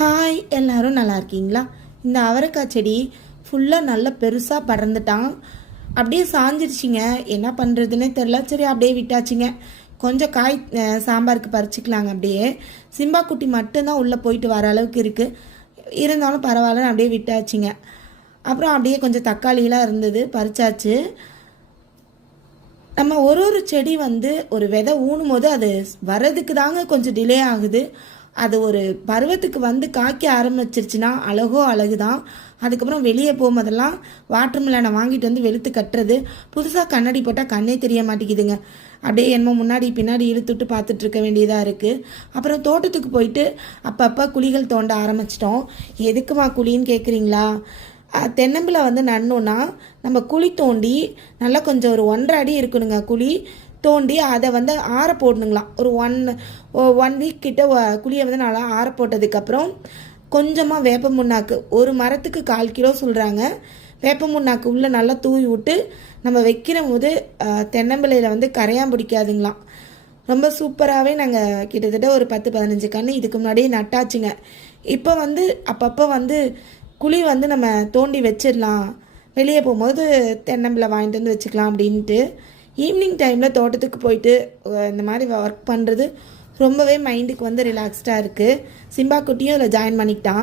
Hi, எல்லாரும் நல்லா இருக்கீங்களா? இந்த அவரைக்காய் செடி ஃபுல்லாக நல்லா பெருசாக பறந்துட்டான். அப்படியே சாஞ்சிருச்சிங்க. என்ன பண்ணுறதுன்னே தெரில. சரி, அப்படியே விட்டாச்சுங்க. கொஞ்சம் காய் சாம்பாருக்கு பறிச்சிக்கலாங்க. அப்படியே சிம்பா குட்டி மட்டும்தான் உள்ளே போயிட்டு வர அளவுக்கு இருக்குது. இருந்தாலும் பரவாயில்லன்னு அப்படியே விட்டாச்சுங்க. அப்புறம் அப்படியே கொஞ்சம் தக்காளியெலாம் இருந்தது, பறிச்சாச்சு. நம்ம ஒரு செடி ஒரு விதை ஊனும் போது அது வர்றதுக்கு தாங்க கொஞ்சம் டிலே ஆகுது. அது ஒரு பருவத்துக்கு காய்க்க ஆரம்பிச்சிருச்சுன்னா அழகோ அழகு தான். அதுக்கப்புறம் வெளியே போகும்போதெல்லாம் வாட்டர் மிலனை வாங்கிட்டு வெளுத்து கட்டுறது. புதுசாக கண்ணாடி போட்டால் கண்ணே தெரிய மாட்டேங்குதுங்க. அப்படியே என்னமோ முன்னாடி பின்னாடி இழுத்துட்டு பார்த்துட்டு இருக்க வேண்டியதாக இருக்குது. அப்புறம் தோட்டத்துக்கு போயிட்டு அப்பப்போ குழிகள் தோண்ட ஆரம்பிச்சிட்டோம். எதுக்குமா குழின்னு கேட்குறீங்களா? தென்னம்பிள்ளை நன்னோன்னா நம்ம குழி தோண்டி நல்லா கொஞ்சம் ஒரு 1.5 அடி இருக்கணுங்க. குழி தோண்டி அதை ஆற போடணுங்களாம். ஒரு ஒன் வீக் கிட்ட குழியை நல்லா ஆற போட்டதுக்கப்புறம் கொஞ்சமாக வேப்ப முன்னாக்கு, ஒரு மரத்துக்கு 1/4 கிலோ சொல்கிறாங்க. வேப்ப முன்னாக்கு உள்ளே நல்லா தூவி விட்டு நம்ம வைக்கிற போது தென்னம்பிள்ளையில் கரையான் பிடிக்காதுங்களாம். ரொம்ப சூப்பராகவே நாங்கள் கிட்டத்தட்ட ஒரு 10-15 கன்று இதுக்கு முன்னாடியே நட்டாச்சுங்க. இப்போ அப்பப்போ குழி நம்ம தோண்டி வச்சிடலாம், வெளியே போகும்போது தென்னம்பிள்ளை வாங்கிட்டு வச்சுக்கலாம் அப்படின்ட்டு. ஈவினிங் டைமில் தோட்டத்துக்கு போயிட்டு இந்த மாதிரி ஒர்க் பண்ணுறது ரொம்பவே மைண்டுக்கு ரிலாக்ஸ்டாக இருக்குது. சிம்பா குட்டியும் அதில் ஜாயின் பண்ணிக்கிட்டான்.